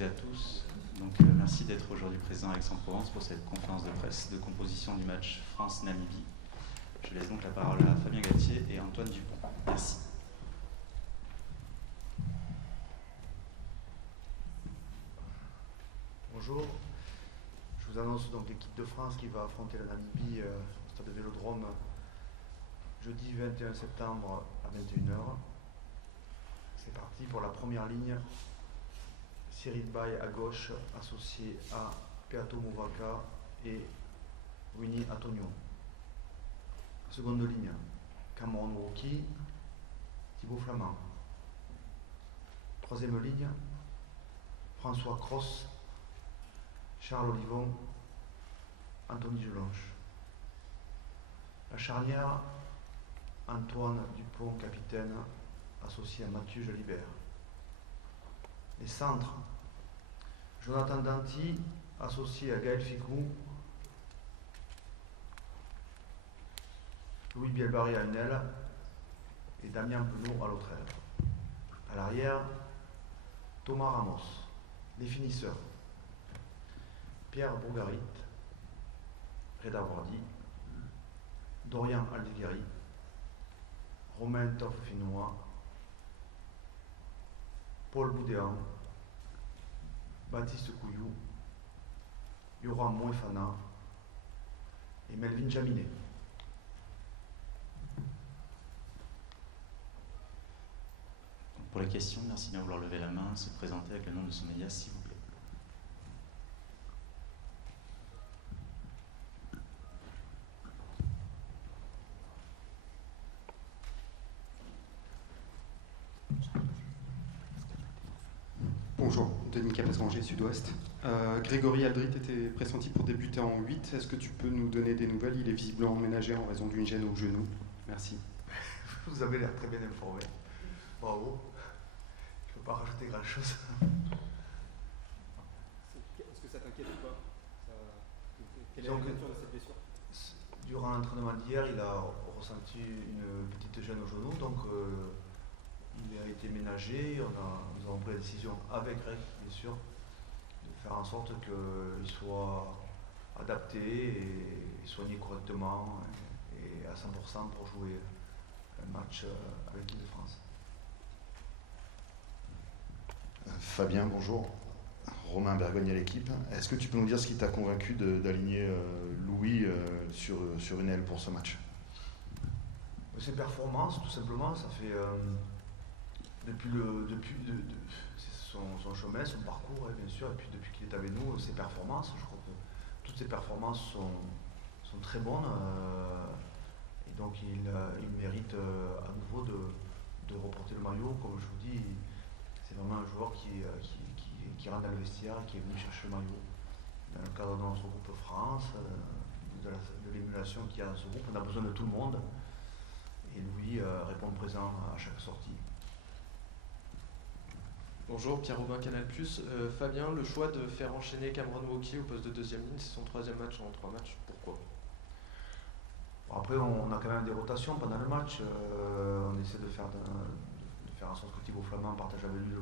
et à tous. Donc, merci d'être aujourd'hui présent à Aix-en-Provence pour cette conférence de presse de composition du match France-Namibie. Je laisse donc la parole à Fabien Galtier et Antoine Dupont. Merci. Bonjour. Je vous annonce donc l'équipe de France qui va affronter la Namibie au stade de Vélodrome jeudi 21 septembre à 21h. C'est parti pour la première ligne. Cyril Bay à gauche, associé à Peato Mouvaka et Winnie Antonio. Seconde ligne, Cameron Woki, Thibaut Flamand. Troisième ligne, François Cross, Charles Olivon, Anthony Gelonche. La charnière, Antoine Dupont, capitaine, associé à Mathieu Jalibert. Les centres, Jonathan Danty, associé à Gaël Ficou, Louis Bielbarré à une aile et Damien Penaud à l'autre aile. À l'arrière, Thomas Ramos. Les finisseurs, Pierre Bourgarit, Reda Wardi, Dorian Aldeguerri, Romain Toffinois, Paul Boudéan, Baptiste Couillou, Yoram Moefana et Melvin Jaminet. Pour les questions, merci bien de vouloir lever la main, se présenter avec le nom de son média, s'il vous plaît. Bonjour, Denis Capes-Ranger, Sud-Ouest. Grégory Aldrit était pressenti pour débuter en 8. Est-ce que tu peux nous donner des nouvelles? Il est visiblement emménagé en raison d'une gêne au genou. Merci. Vous avez l'air très bien informé. Bravo. Je ne peux pas rajouter grand-chose. Est-ce que ça t'inquiète ou pas Quelle est Donc, la nature de cette blessure? Durant l'entraînement d'hier, il a ressenti une petite gêne au genou, donc il a été ménagé. Nous avons pris la décision avec Greg, bien sûr, de faire en sorte qu'il soit adapté et soigné correctement et à 100% pour jouer un match avec l'équipe de France. Fabien, bonjour. Romain Bergogne à l'équipe. Est-ce que tu peux nous dire ce qui t'a convaincu d'aligner Louis sur une aile pour ce match? Ses performances, tout simplement, ça fait depuis son chemin, son parcours, bien sûr, et puis depuis qu'il est avec nous, ses performances, je crois que toutes ses performances sont très bonnes, et donc il mérite à nouveau de reporter le maillot. Comme je vous dis, c'est vraiment un joueur qui rentre dans le vestiaire et qui est venu chercher le maillot. Dans le cadre de notre groupe France, de l'émulation qu'il y a dans ce groupe, on a besoin de tout le monde. Et Louis répond présent à chaque sortie. Bonjour, Pierre Robin, Canal+. Fabien, le choix de faire enchaîner Cameron Woki au poste de deuxième ligne, c'est son troisième match en 3 matchs. Pourquoi? Après, on a quand même des rotations pendant le match. On essaie de faire en sorte que Thibaut Flamand partage avec lui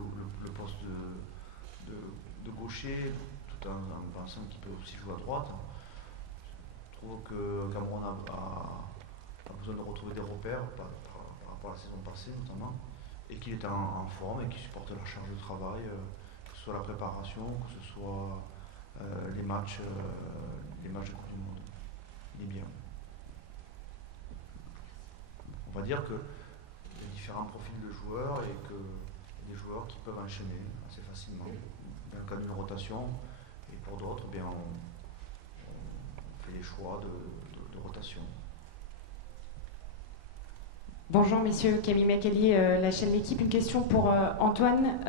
le poste de gaucher, tout en pensant qu'il peut aussi jouer à droite. Je trouve que Cameron a besoin de retrouver des repères par rapport à la saison passée notamment, et qu'il est en forme et qu'il supporte la charge de travail, que ce soit la préparation, que ce soit les matchs de Coupe du Monde. Il est bien. On va dire qu'il y a différents profils de joueurs et qu'il y a des joueurs qui peuvent enchaîner assez facilement dans le cas d'une rotation, et pour d'autres, eh bien, on fait les choix de rotation. Bonjour messieurs, Camille Macali, la chaîne L'équipe. Une question pour Antoine.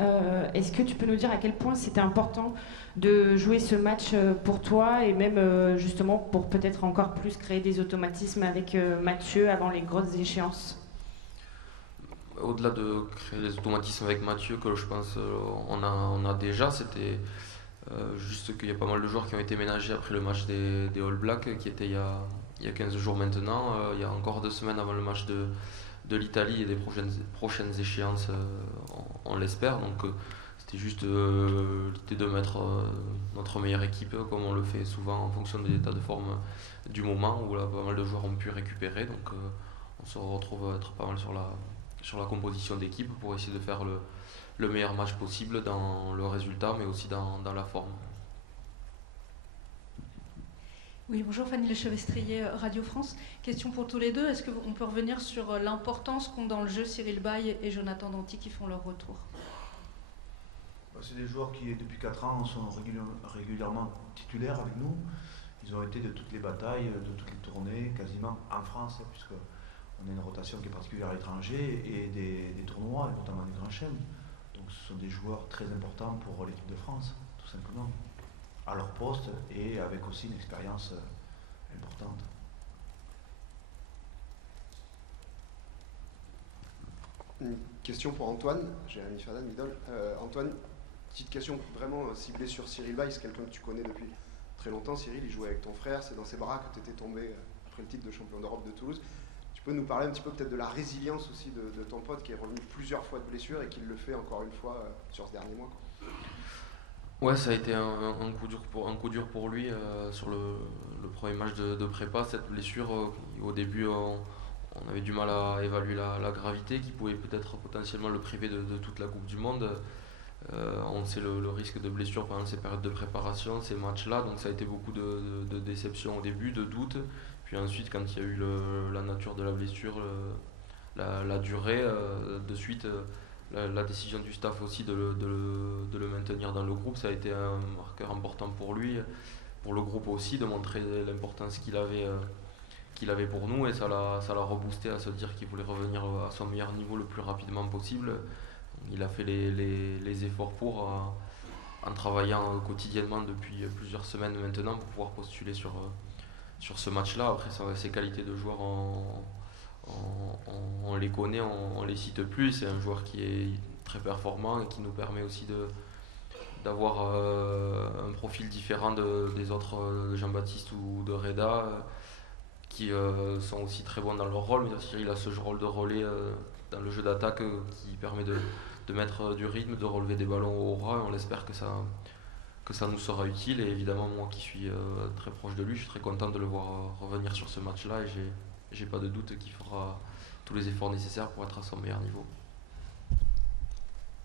Est-ce que tu peux nous dire à quel point c'était important de jouer ce match pour toi et même justement pour peut-être encore plus créer des automatismes avec Mathieu avant les grosses échéances? Au-delà de créer les automatismes avec Mathieu, que je pense on a déjà, c'était juste qu'il y a pas mal de joueurs qui ont été ménagés après le match des All Blacks qui était il y a 15 jours maintenant, il y a encore 2 semaines avant le match de l'Italie et des prochaines échéances, on l'espère. Donc c'était juste l'idée de mettre notre meilleure équipe, comme on le fait souvent en fonction des états de forme du moment, où là, pas mal de joueurs ont pu récupérer. Donc on se retrouve à être pas mal sur la composition d'équipe pour essayer de faire le meilleur match possible dans le résultat, mais aussi dans la forme. Oui, bonjour, Fanny Lechevestrier, Radio France. Question pour tous les deux. Est-ce qu'on peut revenir sur l'importance qu'ont dans le jeu Cyril Baille et Jonathan Danty qui font leur retour? C'est des joueurs qui, depuis 4 ans, sont régulièrement titulaires avec nous. Ils ont été de toutes les batailles, de toutes les tournées, quasiment en France, puisqu'on a une rotation qui est particulière à l'étranger et des tournois, et notamment des grands chelems. Donc ce sont des joueurs très importants pour l'équipe de France, tout simplement, à leur poste et avec aussi une expérience importante. Une question pour Antoine, Jérémy Fadan, Midol. Antoine, petite question vraiment ciblée sur Cyril Baille, c'est quelqu'un que tu connais depuis très longtemps. Cyril, il jouait avec ton frère, c'est dans ses bras que tu étais tombé après le titre de champion d'Europe de Toulouse. Tu peux nous parler un petit peu peut-être de la résilience aussi de ton pote qui est revenu plusieurs fois de blessure et qui le fait encore une fois sur ce dernier mois, quoi. Ouais, ça a été un coup dur pour lui sur le premier match de prépa. Cette blessure, au début, on avait du mal à évaluer la gravité qui pouvait peut-être potentiellement le priver de toute la Coupe du Monde. On sait le risque de blessure pendant ces périodes de préparation, ces matchs-là. Donc ça a été beaucoup de déception au début, de doutes. Puis ensuite, quand il y a eu la nature de la blessure, la durée, de suite... La décision du staff aussi de le maintenir dans le groupe, ça a été un marqueur important pour lui, pour le groupe aussi, de montrer l'importance qu'il avait pour nous, et ça l'a reboosté à se dire qu'il voulait revenir à son meilleur niveau le plus rapidement possible. Il a fait les efforts pour, en travaillant quotidiennement depuis plusieurs semaines maintenant, pour pouvoir postuler sur ce match-là. Après, ses qualités de joueur, on les connaît, on les cite plus. C'est un joueur qui est très performant et qui nous permet aussi d'avoir un profil différent des autres, de Jean-Baptiste ou de Reda, qui sont aussi très bons dans leur rôle. Mais aussi, il a ce rôle de relais dans le jeu d'attaque qui permet de mettre du rythme, de relever des ballons au ras, et on espère que ça nous sera utile. Et évidemment, moi qui suis très proche de lui, je suis très content de le voir revenir sur ce match-là, et j'ai pas de doute qu'il fera tous les efforts nécessaires pour être à son meilleur niveau.